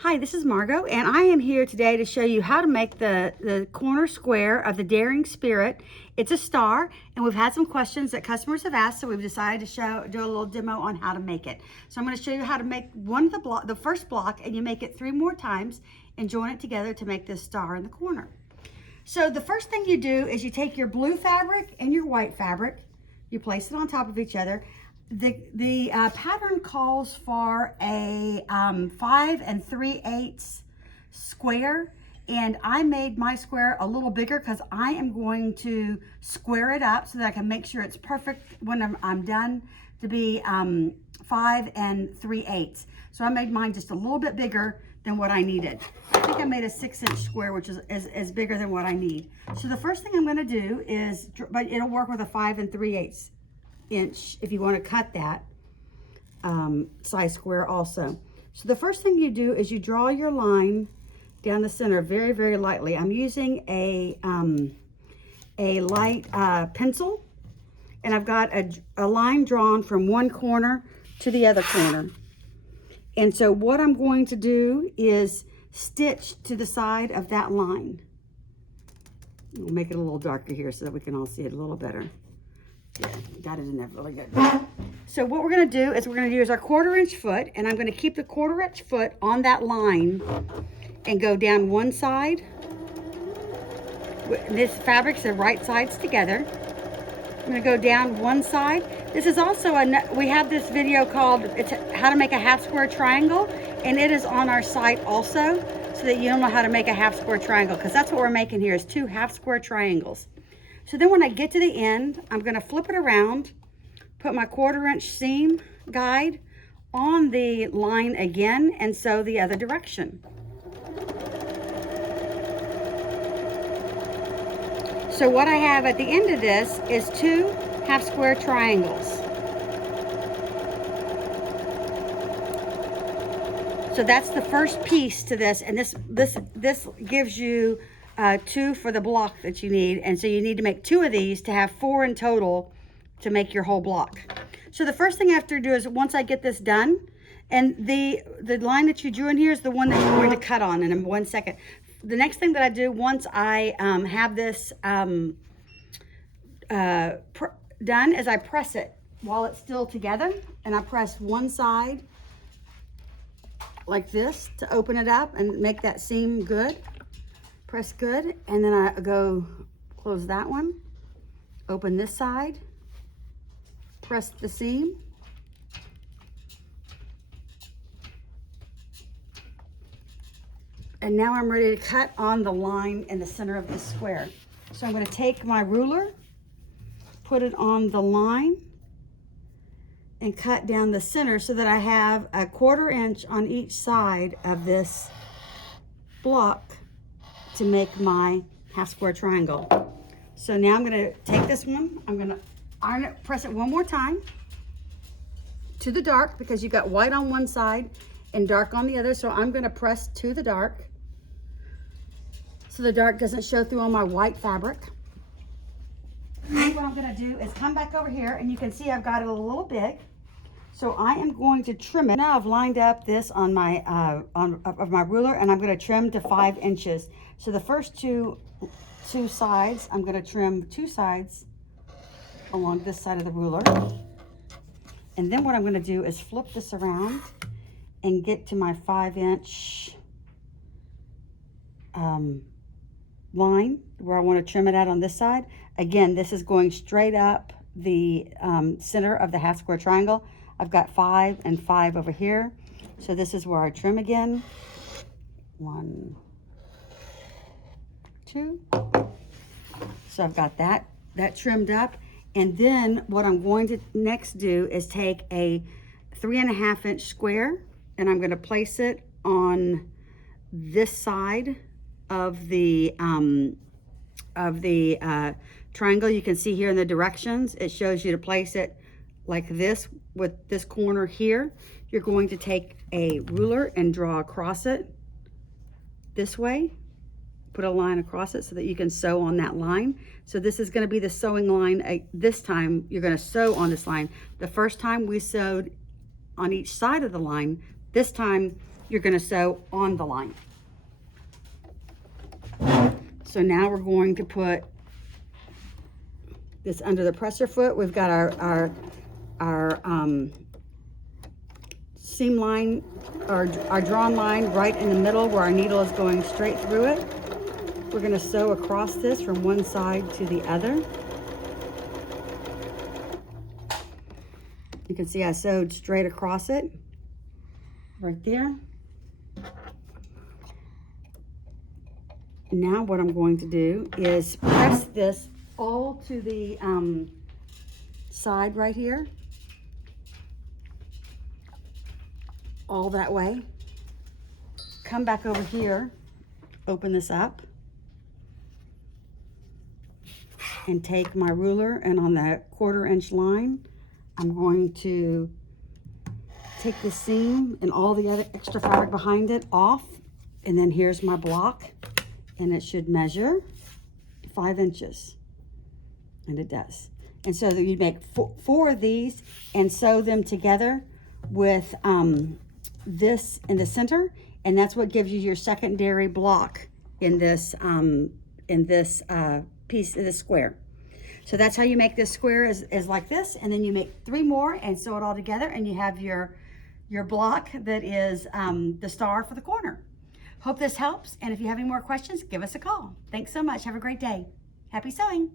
Hi, this is Margot, and I am here today to show you how to make the corner square of the Daring Spirit. It's a star, and we've had some questions that customers have asked, so we've decided to do a little demo on how to make it. So I'm going to show you how to make the first block, and you make it 3 more times and join it together to make this star in the corner. So the first thing you do is you take your blue fabric and your white fabric, you place it on top of each other. The pattern calls for a 5 3/8 square, and I made my square a little bigger because I am going to square it up so that I can make sure it's perfect when I'm done to be 5 3/8. So I made mine just a little bit bigger than what I needed. I think I made a 6-inch square, which is bigger than what I need. So the first thing I'm going to do is, but it'll work with a 5 3/8 inch if you want to cut that size square also. So the first thing you do is you draw your line down the center very, very lightly. I'm using a light pencil, and I've got a line drawn from one corner to the other corner. And so what I'm going to do is stitch to the side of that line. We'll make it a little darker here so that we can all see it a little better. Yeah, got it in there really good. So what we're going to do is we're going to use our 1/4-inch foot, and I'm going to keep the 1/4-inch foot on that line and go down one side. This fabric's the right sides together. I'm going to go down one side. This is also we have this video called it's how to make a half square triangle, and it is on our site also, so that you don't know how to make a half square triangle, because that's what we're making here is 2 half square triangles. So then when I get to the end, I'm going to flip it around, put my 1/4-inch seam guide on the line again, and sew the other direction. So what I have at the end of this is 2 half square triangles. So that's the first piece to this, and this gives you 2 for the block that you need, and so you need to make 2 of these to have 4 in total to make your whole block. So the first thing I have to do is, once I get this done, and the line that you drew in here is the one that you're going to cut on in 1 second. The next thing that I do once I have this done is I press it while it's still together, and I press one side like this to open it up and make that seam good. Press good, and then I go close that one, open this side, press the seam, and now I'm ready to cut on the line in the center of this square. So I'm going to take my ruler, put it on the line, and cut down the center so that I have a 1/4 inch on each side of this block to make my half square triangle. So now I'm going to take this one, I'm going to iron it, press it one more time to the dark, because you got white on one side and dark on the other. So I'm going to press to the dark so the dark doesn't show through on my white fabric. Now what I'm going to do is come back over here, and you can see I've got it a little big. So I am going to trim it. Now I've lined up this on my of my ruler, and I'm going to trim to 5 inches. So the first two sides, I'm going to trim 2 sides along this side of the ruler. And then what I'm going to do is flip this around and get to my 5-inch line where I want to trim it out on this side. Again, this is going straight up the center of the half square triangle. I've got 5 and 5 over here. So this is where I trim again. 1, 2. So I've got that trimmed up. And then what I'm going to next do is take a 3.5-inch square, and I'm going to place it on this side of the triangle. You can see here in the directions, it shows you to place it like this with this corner here. You're going to take a ruler and draw across it this way, put a line across it so that you can sew on that line. So this is going to be the sewing line. This time you're going to sew on this line. The first time we sewed on each side of the line. This time you're going to sew on the line. So now we're going to put this under the presser foot. We've got our seam line, our drawn line right in the middle where our needle is going straight through it. We're going to sew across this from one side to the other. You can see I sewed straight across it right there. Now what I'm going to do is press this all to the side right here, all that way. Come back over here, open this up, and take my ruler, and on that 1/4 inch line, I'm going to take the seam and all the other extra fabric behind it off, and then here's my block, and it should measure 5 inches, and it does. And so that you make four of these and sew them together with this in the center, and that's what gives you your secondary block in this piece of the square. So that's how you make this square, is like this, and then you make 3 more and sew it all together, and you have your block that is the star for the corner. Hope this helps, and if you have any more questions, give us a call. Thanks so much. Have a great day. Happy sewing.